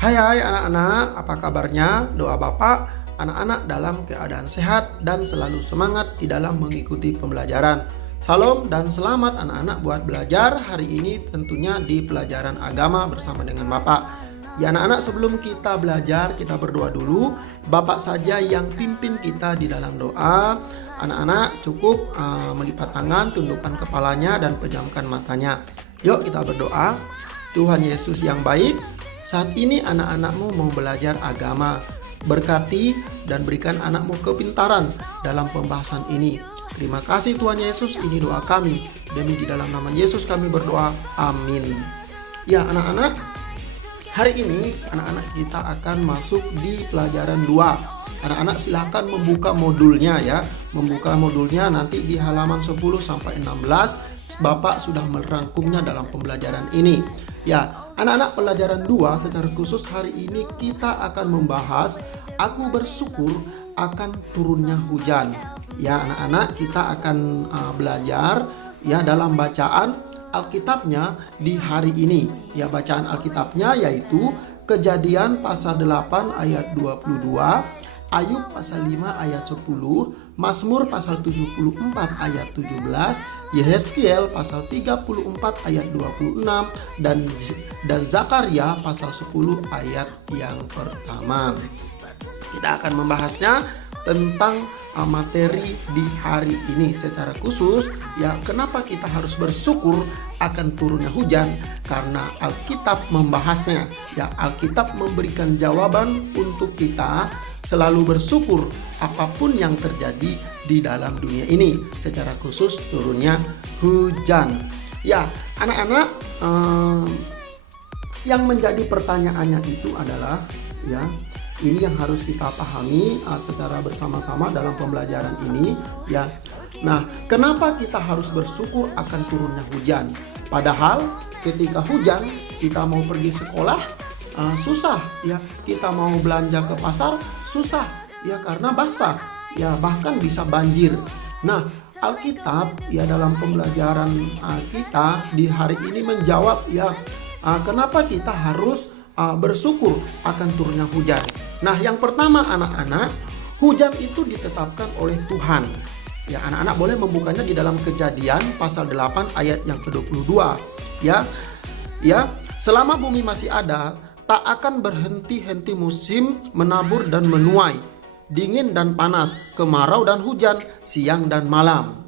Hai anak-anak, apa kabarnya? Doa Bapak, anak-anak dalam keadaan sehat dan selalu semangat di dalam mengikuti pembelajaran. Salam dan selamat anak-anak buat belajar hari ini tentunya di pelajaran agama bersama dengan Bapak. Ya anak-anak, sebelum kita belajar kita berdoa dulu. Bapak saja yang pimpin kita di dalam doa. Anak-anak cukup melipat tangan, tundukkan kepalanya dan pejamkan matanya. Yuk kita berdoa. Tuhan Yesus yang baik, saat ini anak-anakmu mau belajar agama. Berkati dan berikan anakmu kepintaran dalam pembahasan ini. Terima kasih Tuhan Yesus, ini doa kami. Demi di dalam nama Yesus kami berdoa. Amin. Ya anak-anak, hari ini anak-anak kita akan masuk di pelajaran 2. Anak-anak silahkan membuka modulnya ya. Membuka modulnya nanti di halaman 10 sampai 16. Bapak sudah merangkumnya dalam pembelajaran ini. Ya, anak-anak, pelajaran 2 secara khusus hari ini kita akan membahas aku bersyukur akan turunnya hujan. Ya, anak-anak, kita akan belajar ya dalam bacaan Alkitabnya di hari ini. Ya, bacaan Alkitabnya yaitu Kejadian pasal 8 ayat 22, Ayub pasal 5 ayat 10, Mazmur pasal 74 ayat 17, Yehezkiel pasal 34 ayat 26 dan Zakaria pasal 10 ayat yang pertama. Kita akan membahasnya tentang materi di hari ini secara khusus ya, kenapa kita harus bersyukur akan turunnya hujan, karena Alkitab membahasnya ya. Alkitab memberikan jawaban untuk kita selalu bersyukur apapun yang terjadi di dalam dunia ini, secara khusus turunnya hujan. Ya, anak-anak, yang menjadi pertanyaannya itu adalah ya, ini yang harus kita pahami secara bersama-sama dalam pembelajaran ini ya. Nah, kenapa kita harus bersyukur akan turunnya hujan? Padahal ketika hujan kita mau pergi sekolah susah ya, kita mau belanja ke pasar susah ya karena basah ya, bahkan bisa banjir. Nah, Alkitab ya dalam pembelajaran kita di hari ini menjawab ya, kenapa kita harus bersyukur akan turunnya hujan. Nah, yang pertama anak-anak, hujan itu ditetapkan oleh Tuhan. Ya, anak-anak boleh membukanya di dalam Kejadian pasal 8 ayat yang ke-22. Ya. Ya, selama bumi masih ada, tak akan berhenti-henti musim menabur dan menuai, dingin dan panas, kemarau dan hujan, siang dan malam.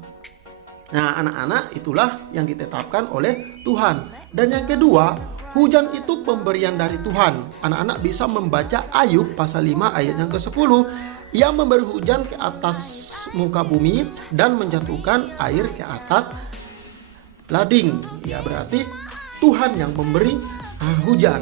Nah, anak-anak, itulah yang ditetapkan oleh Tuhan. Dan yang kedua, hujan itu pemberian dari Tuhan. Anak-anak bisa membaca Ayub pasal 5 ayat yang ke-10. Ia memberi hujan ke atas muka bumi dan menjatuhkan air ke atas lading. Ya, berarti Tuhan yang memberi hujan.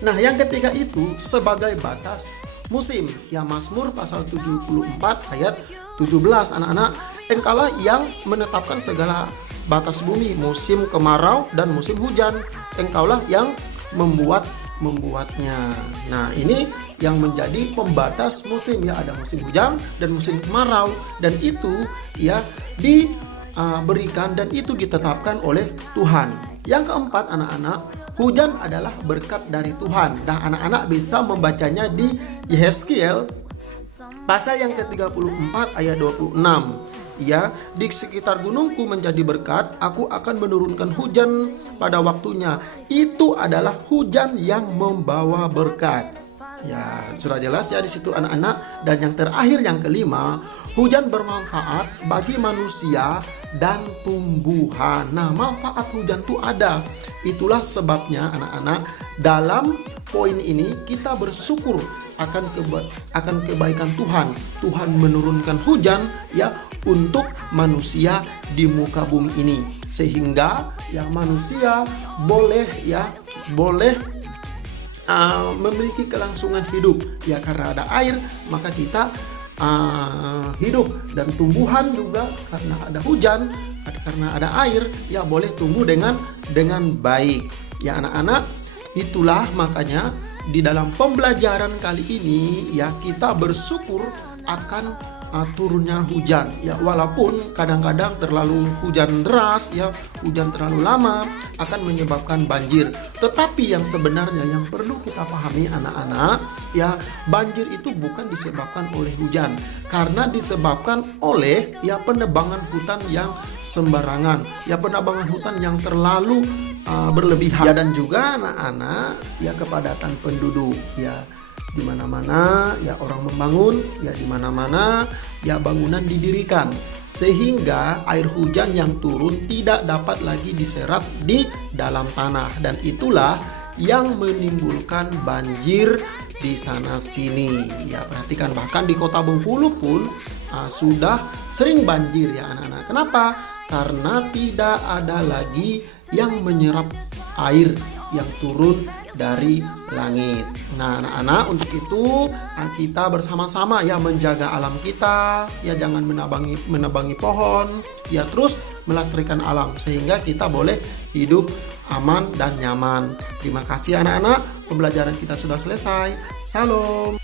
Nah, yang ketiga itu sebagai batas musim. Ya, Mazmur pasal 74 ayat 17. Anak-anak, Engkaulah yang menetapkan segala batas bumi, musim kemarau dan musim hujan. Engkaulah yang membuatnya. Nah, ini yang menjadi pembatas musim ya, ada musim hujan dan musim kemarau, dan itu ya diberikan dan itu ditetapkan oleh Tuhan. Yang keempat anak-anak, hujan adalah berkat dari Tuhan. Nah, anak-anak bisa membacanya di Yehezkiel pasal yang ke-34 ayat 26. Ya, di sekitar gunungku menjadi berkat, aku akan menurunkan hujan pada waktunya. Itu adalah hujan yang membawa berkat. Ya, sudah jelas ya di situ anak-anak. Dan yang terakhir, yang kelima, hujan bermanfaat bagi manusia dan tumbuhan. Nah, manfaat hujan itu ada. Itulah sebabnya anak-anak, dalam poin ini kita bersyukur akan kebaikan Tuhan. Tuhan menurunkan hujan ya untuk manusia di muka bumi ini, sehingga ya manusia boleh memiliki kelangsungan hidup ya, karena ada air maka kita hidup, dan tumbuhan juga karena ada hujan, karena ada air ya boleh tumbuh dengan baik. Ya anak-anak, itulah makanya di dalam pembelajaran kali ini ya kita bersyukur akan turunnya hujan ya, walaupun kadang-kadang terlalu hujan deras ya, hujan terlalu lama akan menyebabkan banjir. Tetapi yang sebenarnya yang perlu kita pahami anak-anak ya, banjir itu bukan disebabkan oleh hujan, karena disebabkan oleh ya penebangan hutan yang sembarangan ya, penebangan hutan yang terlalu berlebihan ya, dan juga anak-anak ya kepadatan penduduk ya, di mana-mana ya orang membangun ya, di mana-mana ya bangunan didirikan, sehingga air hujan yang turun tidak dapat lagi diserap di dalam tanah, dan itulah yang menimbulkan banjir di sana sini ya. Perhatikan, bahkan di kota Bengkulu pun sudah sering banjir ya anak-anak. Kenapa? Karena tidak ada lagi yang menyerap air yang turun dari langit. Nah anak-anak, untuk itu kita bersama-sama ya menjaga alam kita ya, jangan menebangi pohon ya, terus melestarikan alam sehingga kita boleh hidup aman dan nyaman. Terima kasih anak-anak, pembelajaran kita sudah selesai. Salam.